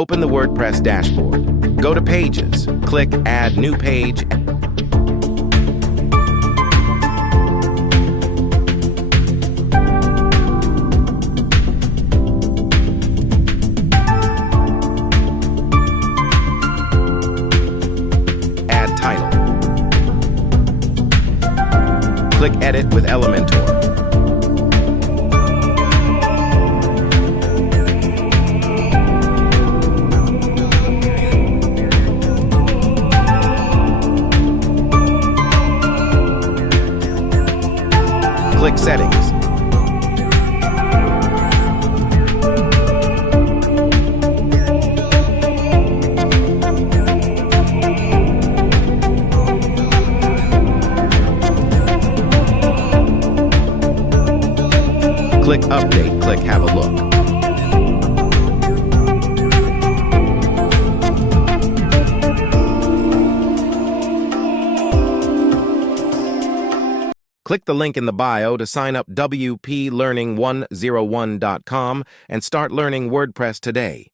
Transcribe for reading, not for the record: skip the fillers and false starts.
Open the WordPress dashboard. Go to Pages. Click Add New Page. Add title. Click Edit with Elementor. Click Settings. Click Update. Click Have a Look. Click the link in the bio to sign up wplearning101.com and start learning WordPress today.